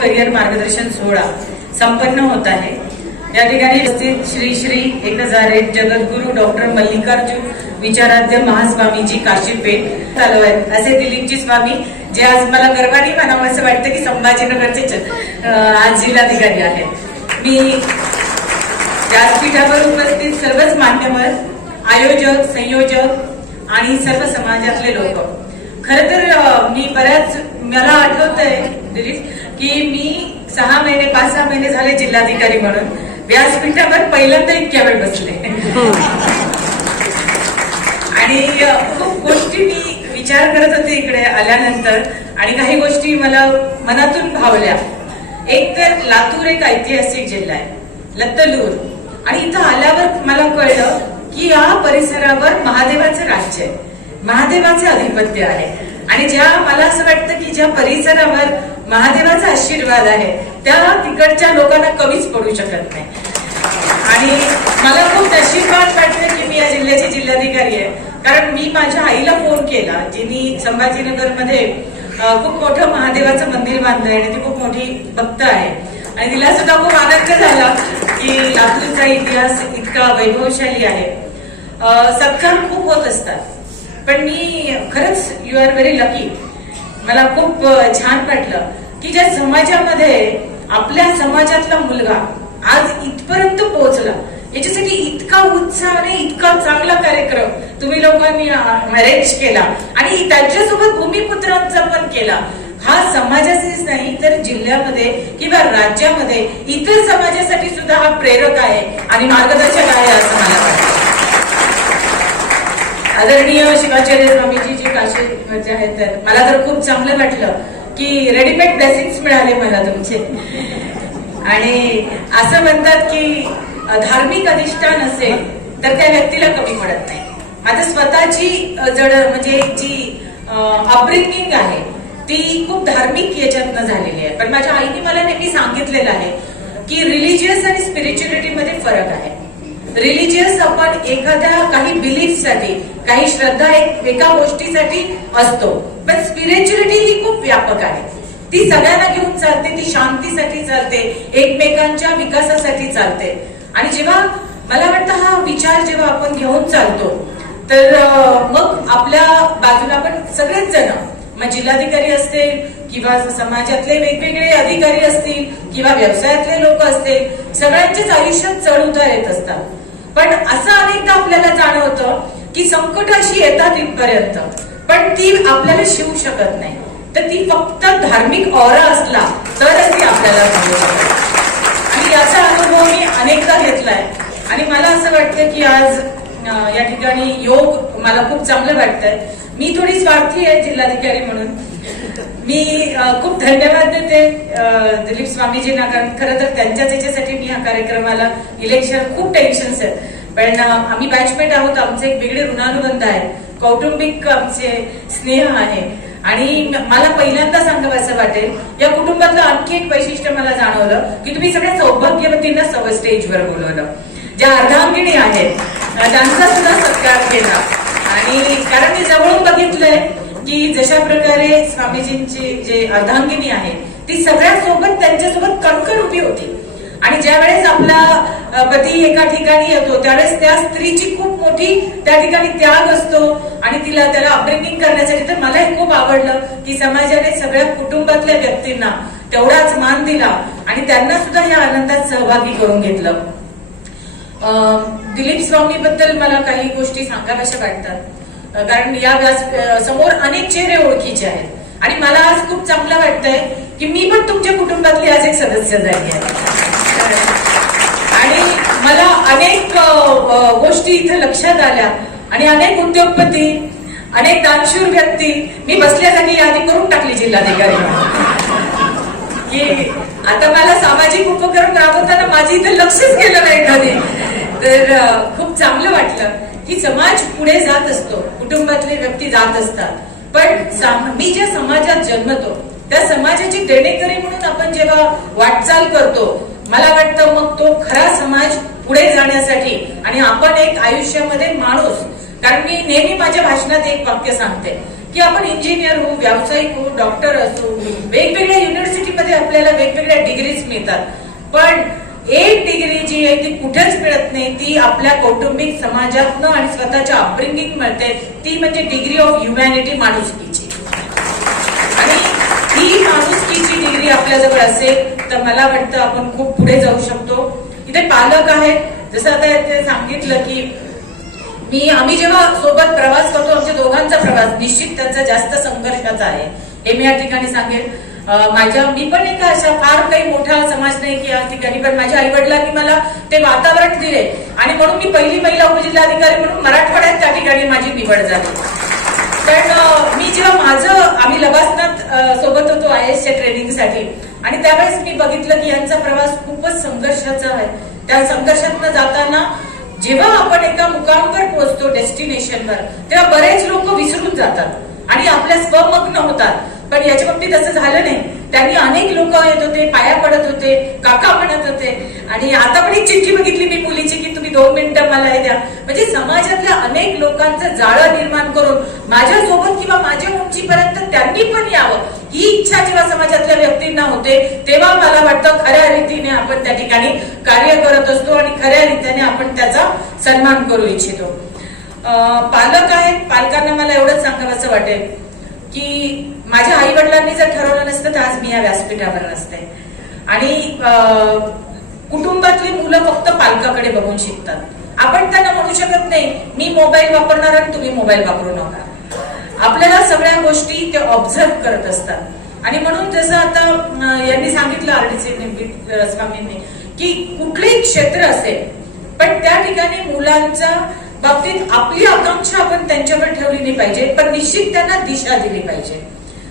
Career मार्गदर्शन सोहळा संपन्न होत आहे. या ठिकाणी उपस्थित श्री श्री एक हजार एक जगद्गुरु डॉक्टर मल्लिकार्जुन विचाराध्य महास्वामीजी काशीपेठ चालू आहेत. असे दिलीपजी स्वामी जे आज मला गर्वाने म्हणावं असं वाटतं की संभाजीनगरचे आज जिल्हाधिकारी आहेत. मी व्यासपीठावर उपस्थित सर्वच मान्यवर आयोजक संयोजक आणि सर्व समाजातले लोक. खर तर मी बऱ्याच मला आठवत आहे दिलीप की मी सहा महिने पाच सहा महिने झाले जिल्हाधिकारी म्हणून. व्यासपीठावर पहिल्यांदा इतक्या वेळ बसले. आणि खूप गोष्टी मी विचार करत होते इकडे आल्यानंतर. आणि काही गोष्टी मला मनातून भावल्या. एक तर लातूर एक ऐतिहासिक जिल्हा आहे. लत्तलूर आणि इथं आल्यावर मला कळलं की या परिसरावर महादेवाचं राज्य आहे. महादेवाचे आधिपत्य आहे. आणि ज्या मला असं वाटतं की ज्या परिसरावर महादेवाचा आशीर्वाद आहे. त्या तिकडच्या लोकांना कमीच पडू शकत नाही. आणि मला खूप नशीबवान वाटते की मी या जिल्ह्याची जिल्हाधिकारी आहे. कारण मी माझ्या आईला फोन केला जिनी संभाजीनगरमध्ये खूप मोठं महादेवाचं मंदिर बांधलंय आणि ती खूप मोठी भक्त आहे. आणि तिला सुद्धा खूप आनंद झाला की लातूरचा इतिहास इतका वैभवशाली आहे. सत्कार खूप होत असतात. पण मी खरंच यू आर व्हेरी लकी मला खूप छान वाटलं. की ज्या समाजामध्ये आपल्या समाजातला मुलगा आज इथपर्यंत पोहोचला याच्यासाठी इतका उत्साहाने इतका चांगला कार्यक्रम तुम्ही लोकांनी मॅरेज केला आणि त्यांच्यासोबत भूमिपुत्रांचा पण केला. हा समाजाचीच नाही तर जिल्ह्यामध्ये किंवा राज्यामध्ये इतर समाजासाठी सुद्धा हा प्रेरक आहे आणि मार्गदर्शक आहे असं मला वाटतं. आदरणीय शिवाचार्य स्वामीजी जे काशी आहेत तर मला तर खूप चांगलं वाटलं. की रेडीमेड ब्लेसिंग्स मिळाले मला तुमचे. आणि असं म्हणतात की धार्मिक अधिष्ठान असेल तर त्या व्यक्तीला कमी पडत नाही. माझं स्वतःची जड म्हणजे जी अपब्रिंगिंग आहे ती खूप धार्मिक याच्यातनं झालेली आहे. पण माझ्या आईने मला नेहमी सांगितलेलं आहे की रिलिजियस आणि स्पिरिच्युअलिटी मध्ये फरक आहे. रिलिजियस आपण एखाद्या काही बिलीफसाठी काही श्रद्धा एक एका गोष्टीसाठी असतो. पण स्पिरिच्युअलिटी ही खूप व्यापक आहे. ती सगळ्यांना घेऊन चालते ती शांतीसाठी चालते एकमेकांच्या विकासासाठी चालते. आणि जेव्हा मला वाटतं हा विचार जेव्हा आपण घेऊन चालतो तर मग आपल्या बाजूला आपण सगळेच जण मग जिल्हाधिकारी असतील किंवा समाजातले वेगवेगळे अधिकारी असतील किंवा व्यवसायातले लोक असतील सगळ्यांच्याच आयुष्यात चढ उतार येत असतात. पण असं अनेकदा आपल्याला जाणवतं की संकट अशी येतात इथपर्यंत. पण ती आपल्याला शिवू शकत नाही. तर ती फक्त धार्मिक ऑरा असला तरच ती आपल्याला आणि याचा अनुभव मी अनेकदा घेतलाय. आणि मला असं वाटतं की आज या ठिकाणी योग मला खूप चांगलं वाटतंय. मी थोडी स्वार्थी आहे जिल्हाधिकारी म्हणून. मी खूप धन्यवाद देते दिलीप स्वामीजींना. कारण खरं तर त्यांच्याच याच्यासाठी मी या कार्यक्रमाला इलेक्शन खूप टेन्शन्स आहेत. पण आम्ही बॅचमेट आहोत. आमचे एक वेगळे ऋणानुबंध आहे. कौटुंबिक आमचे स्नेह आहे. आणि मला पहिल्यांदा सांगावं असं वाटेल या कुटुंबातलं आणखी एक वैशिष्ट्य मला जाणवलं की तुम्ही सगळ्या सौभाग्यवतींना सव स्टेजवर बोलवलं. ज्या अर्धांगिणी आहेत त्यांचा सुद्धा सत्कार केला. आणि कारण मी जवळून बघितलंय की जशा प्रकारे स्वामीजींची जे अर्धांगिनी आहे ती सगळ्यासोबत त्यांच्यासोबत कणकण उभी होती. आणि ज्या वेळेस आपला पती एका ठिकाणी येतो त्यावेळेस त्या स्त्रीची खूप मोठी त्या ठिकाणी त्याग असतो आणि तिला त्याला अपब्रिंगिंग करण्यासाठी तर मला हे खूप आवडलं की समाजाने सगळ्या कुटुंबातल्या व्यक्तींना तेवढाच मान दिला आणि त्यांना सुद्धा या आनंदात सहभागी करून घेतलं. अं, दिलीप स्वामी बद्दल मला काही गोष्टी सांगाव्याशा वाटतात. कारण या व्यास समोर अनेक चेहरे ओळखीचे आहेत. आणि मला आज खूप चांगलं वाटतंय की मी पण तुमच्या कुटुंबातली आज एक सदस्य झाली आहे. आणि मला अनेक गोष्टी इथं लक्षात आल्या. आणि अनेक उद्योगपती अनेक दानशूर व्यक्ती मी बसल्या जागी यादी करून टाकली जिल्हाधिकारी. की आता मला सामाजिक उपक्रम राबवताना माझी इथं लक्षच गेलं नाही कधी. तर खूप चांगलं वाटलं की समाज पुढे जात असतो. कुटुंबातले व्यक्ती जात असतात. पण मी ज्या समाजात जन्मतो त्या समाजाची देणेकरी म्हणून आपण जेव्हा वाटचाल करतो मला वाटतं मग तो खरा समाज पुढे जाण्यासाठी आणि आपण एक आयुष्यामध्ये माणूस कारण मी नेहमी माझ्या भाषणात एक वाक्य सांगते की आपण इंजिनियर होऊ व्यावसायिक होऊ डॉक्टर असू वेगवेगळ्या युनिव्हर्सिटीमध्ये आपल्याला वेगवेगळ्या डिग्रीज मिळतात. पण एक डिग्री जी आहे ती कुठेच मिळत नाही ती आपल्या कौटुंबिक समाजातनं आणि स्वतःच्या अपब्रिंगिंग मिळते. ती म्हणजे डिग्री ऑफ ह्युमॅनिटी माणुसकीची. आणि ही माणुसकी डिग्री आपल्याजवळ असेल तर मला वाटतं आपण खूप पुढे जाऊ शकतो. इथे पालक आहेत. जसं आता सांगितलं की मी आम्ही जेव्हा सोबत प्रवास करतो आमच्या दोघांचा प्रवास निश्चित त्यांचा जास्त संघर्षाचा आहे. हे मी या ठिकाणी सांगेल माझ्या मी पण एका अशा फार काही मोठा समाज नाही की या ठिकाणी पण माझ्या आई वडिलांनी मला ते वातावरण दिले. आणि म्हणून मी पहिली महिला उपजिल्हाधिकारी म्हणून मराठवाड्यात त्या ठिकाणी माझी निवड झाली. कारण मी जेव्हा माझं आम्ही लबासनात सोबत होतो आय एसच्या ट्रेनिंगसाठी. आणि त्यावेळेस मी बघितलं की यांचा प्रवास खूपच संघर्षाचा आहे. त्या संघर्षातनं जाताना जेव्हा आपण एका मुकामवर पोहोचतो डेस्टिनेशनवर तेव्हा बरेच लोक विसरून जातात आणि आपल्या स्वमग्न होतात. पण याच्या बाबतीत असं झालं नाही. त्यांनी अनेक लोक येत होते पाया पडत होते काका म्हणत होते. आणि आता पण एक चिठ्ठी बघितली मी मुलीची की तुम्ही दोन मिनिटं मला हे द्या. म्हणजे समाजातल्या अनेक लोकांचं जाळं निर्माण करून माझ्यासोबत किंवा माझ्या उंचीपर्यंत त्यांनी पण यावं. ही इच्छा जेव्हा समाजातल्या व्यक्तींना होते तेव्हा मला वाटतं खऱ्या रीतीने आपण त्या ठिकाणी कार्य करत असतो आणि खऱ्या रीतीने आपण त्याचा सन्मान करू इच्छितो. अं, पालक आहेत पालकांना मला एवढंच सांगावंसं वाटेल की माझ्या आई वडिलांनी जर ठरवलं नसतं तर आज मी या व्यासपीठावर नसते. आणि अं, कुटुंबातली मुलं फक्त पालकाकडे बघून शिकतात. आपण त्यांना म्हणू शकत नाही मी मोबाईल वापरणार आणि तुम्ही मोबाईल वापरू नका. आपल्याला सगळ्या गोष्टी ते ऑब्झर्व करत असतात. आणि म्हणून जसं आता यांनी सांगितलं आरडीसी स्वामींनी की कुठलेही क्षेत्र असेल पण त्या ठिकाणी मुलांच्या बाबतीत आपली आकांक्षा आपण त्यांच्यावर ठेवली नाही पाहिजे पण निश्चित त्यांना दिशा दिली पाहिजे.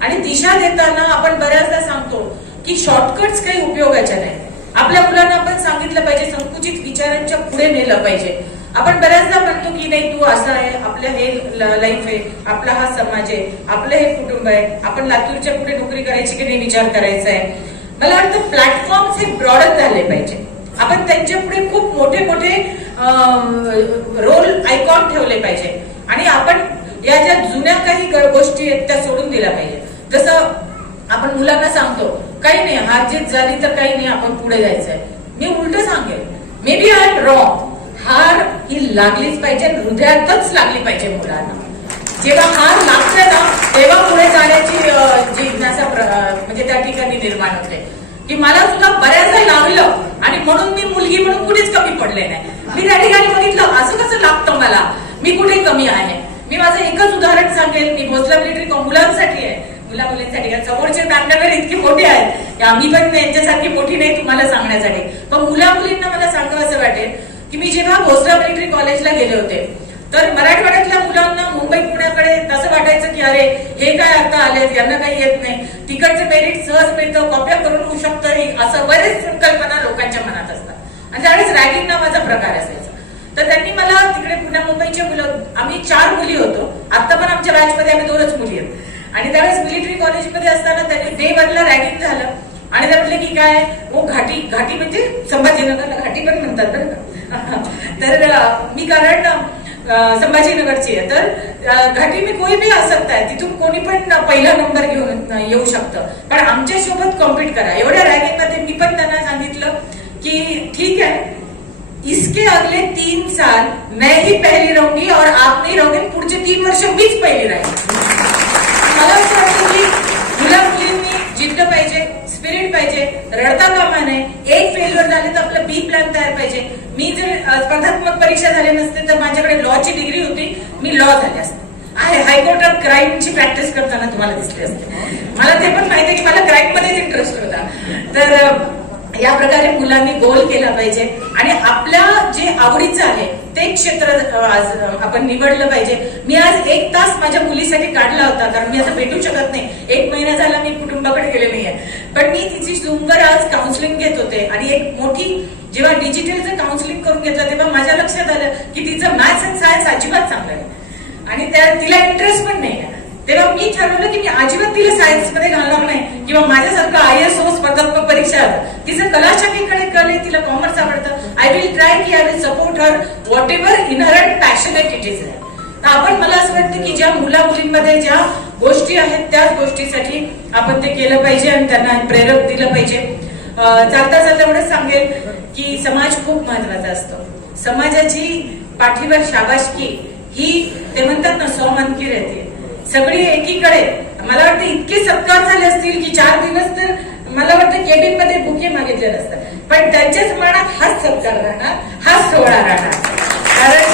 आणि दिशा देताना आपण बऱ्याचदा सांगतो की शॉर्टकट्स काही उपयोगाच्या नाही आपल्या मुलांना आपण सांगितलं पाहिजे संकुचित विचारांच्या पुढे नेलं पाहिजे. आपण बऱ्याचदा म्हणतो की नाही तू असं आहे आपलं हे लाईफ आहे आपला हा समाज आहे आपलं हे कुटुंब आहे आपण लातूरच्या पुढे नोकरी करायची की नाही विचार करायचा आहे. मला वाटतं प्लॅटफॉर्म हे ब्रॉडच झाले पाहिजे. आपण त्यांच्या पुढे खूप मोठे मोठे रोल आयकॉन ठेवले पाहिजे. आणि आपण या ज्या जुन्या काही गोष्टी आहेत त्या सोडून दिल्या पाहिजे. जसं आपण मुलांना सांगतो काही नाही हार जीत झाली तर काही नाही आपण पुढे जायचंय. मी उलट सांगेल maybe I am wrong हार ही लागलीच पाहिजे हृदयातच लागली पाहिजे मुलांना. जेव्हा हार लागते ना तेव्हा पुढे जाण्याची जिज्ञासा म्हणजे त्या ठिकाणी निर्माण होते. की मला सुद्धा बऱ्याचदा लागलं आणि म्हणून मी मुलगी म्हणून कुठेच कमी पडले नाही. मी त्या ठिकाणी बघितलं असं कसं लागतं मला? मी कुठे कमी आहे? मी माझं एकच उदाहरण सांगेल मी भोसला मिलिटरी मुलांसाठी आहे. मुला मुलींसाठी समोरचे नांदनगर इतकी मोठी आहेत की आम्ही पण त्यांच्यासारखी मोठी नाही तुम्हाला सांगण्यासाठी. पण मुला मुलींना मला सांगावं असं वाटेल की मी जेव्हा भोसला मिलिटरी कॉलेजला गेले होते तर मराठवाड्यातल्या मुलांना मुंबई पुण्याकडे तसं वाटायचं की अरे हे काय आता आले यांना काही येत नाही. तिकडचं मेरिट सहज मिळतं कॉप्या करून होऊ शकतं असं बरेच संकल्पना लोकांच्या मनात असतात. आणि त्यावेळेस रॅगिंग नावाचा प्रकार असायचा. तर त्यांनी मला तिकडे पुण्या मुंबईचे मुलं आम्ही चार मुली होतो. आता पण आमच्या बॅचमध्ये आम्ही दोनच मुली आहेत. आणि त्यावेळेस मिलिटरी कॉलेजमध्ये असताना त्यांनी डे वनला रॅगिंग झालं. आणि त्या म्हटलं की काय? हो घाटी घाटी म्हणजे संभाजीनगरला घाटी पण म्हणतात बरं का. तर मी कारण संभाजीनगरची आहे. तर घाटी मी कोणी बी आ सकता तिथून कोणी पण पहिला नंबर घेऊन येऊ शकतं. पण आमच्यासोबत कॉम्पिट करा. एवढ्या रॅगिंगमध्ये मी पण त्यांना सांगितलं की ठीक आहे इसके अगले तीन साल मैं ही पहली रहूंगी और आप नहीं रहोगे पुढचे तीन वर्ष मीच पहिली राहील मला असं वाटतं की मुला मुलींनी जिद्द पाहिजे स्पिरिट पाहिजे रडता कामा नये. एक फेल्युअर झाले तर आपलं बी प्लॅन तयार पाहिजे. मी जर स्पर्धात्मक परीक्षा झाले नसते तर माझ्याकडे लॉची डिग्री होती. मी लॉ झाले असते. आहे हायकोर्टात क्राईमची प्रॅक्टिस करताना तुम्हाला दिसले असते. मला ते पण माहिती आहे की मला क्राईम मध्येच इंटरेस्ट होता. तर या प्रकारे मुलांनी गोल केला पाहिजे. आणि आपल्या जे आवडीचं आहे ते क्षेत्र आज आपण निवडलं पाहिजे. मी आज एक तास माझ्या मुलीसाठी काढला होता कारण मी आता भेटू शकत नाही. एक महिना झाला मी कुटुंबाकडे गेले नाहीये. पण मी तिची झुमवर आज काउन्सिलिंग घेत होते आणि एक मोठी जेव्हा डिजिटलचं काउन्सिलिंग करून घेतलं तेव्हा माझ्या लक्षात आलं की तिचं मॅथ्स आणि सायन्स अजिबात चांगलं आहे आणि त्या तिला इंटरेस्ट पण नाही तेव्हा मी ठरवलं की मी अजिबात तिला सायन्समध्ये घालणार नाही. किंवा माझ्यासारखं आय एस ओ स्पर्धात्मक परीक्षा तिचं कलाशाखेकडे कल आहे तिला कॉमर्स आवडतं. आय विल ट्राय की I will support her whatever inherent passionate it is तर आपण मला असं वाटतं की ज्या मुला मुलींमध्ये ज्या गोष्टी आहेत त्याच गोष्टीसाठी आपण ते केलं पाहिजे आणि त्यांना प्रेरक दिलं पाहिजे. चालता चालता एवढंच सांगेल की समाज खूप महत्त्वाचा असतो. समाजाची पाठीवर शाबाशकी ही ते म्हणतात ना सौमानकी राहते. सगळी एकीकडे. मला वाटतं इतके सत्कार झाले असतील की चार दिवस तर मला वाटतं केबिनमध्ये बुके मागितले नसतात. पण त्यांच्याच मनात हाच सत्कार राहणार हाच सोहळा राहणार. कारण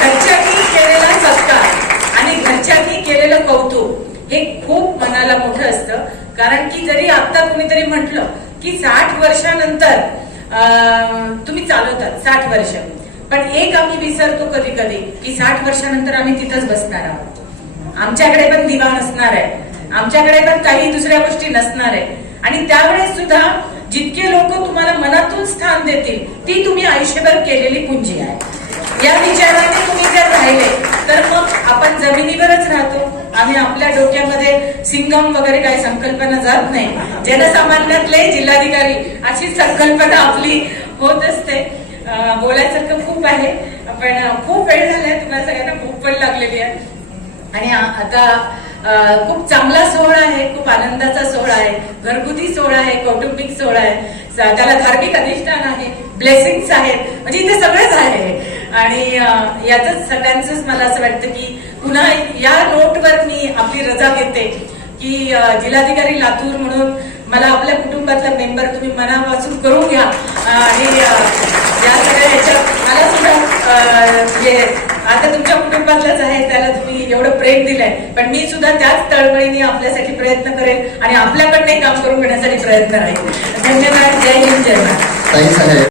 घरच्यांनी केलेला सत्कार आणि घरच्यांनी केलेलं कौतुक हे खूप मनाला मोठं असतं. कारण की जरी आता कुणीतरी म्हटलं की साठ वर्षानंतर अं, तुम्ही चालवतात साठ वर्ष. पण एक आम्ही विसरतो कधी कधी की साठ वर्षानंतर आम्ही तिथंच बसणार आहोत. आमच्याकडे पण दिवा नसणार आहे. आमच्याकडे पण काही दुसऱ्या गोष्टी नसणार आहे. आणि त्यावेळेस सुद्धा जितके लोक तुम्हाला मनातून स्थान देतील ती तुम्ही आयुष्यभर केलेली पुंजी आहे. या विचाराने तुम्ही जर राहिले तर मग आपण जमिनीवरच राहतो. आम्ही आपल्या डोक्यामध्ये सिंगम वगैरे काही संकल्पना जात नाही. जनसामान्यातले जिल्हाधिकारी अशी संकल्पना आपली होत असते. बोलायसारखं खूप आहे. पण खूप वेळ झालाय. तुम्हाला सगळ्यांना भूक पण लागलेली आहे. आणि आता खूप चांगला सोहळा आहे खूप आनंदाचा सोहळा आहे घरगुती सोहळा आहे कौटुंबिक सोहळा आहे. त्याला धार्मिक अधिष्ठान आहे ब्लेसिंग्स आहेत म्हणजे इथे सगळंच आहे आणि याच सगळ्यांचंच मला असं वाटतं की पुन्हा या नोटवर मी आपली रजा घेते की जिल्हाधिकारी लातूर म्हणून मला आपल्या कुटुंबातला मेंबर तुम्ही मनापासून करून घ्या. आणि या सगळ्या ह्याच्यात मला सुद्धा म्हणजे आता तुमच्या कुटुंबातलाच आहे त्याला तुम्ही एवढं प्रेम दिलंय. पण मी सुद्धा त्याच तळमळीने आपल्यासाठी प्रयत्न करेन आणि आपल्याकडनं काम करून घेण्यासाठी प्रयत्न राहील. धन्यवाद. जय हिंद जय महाराज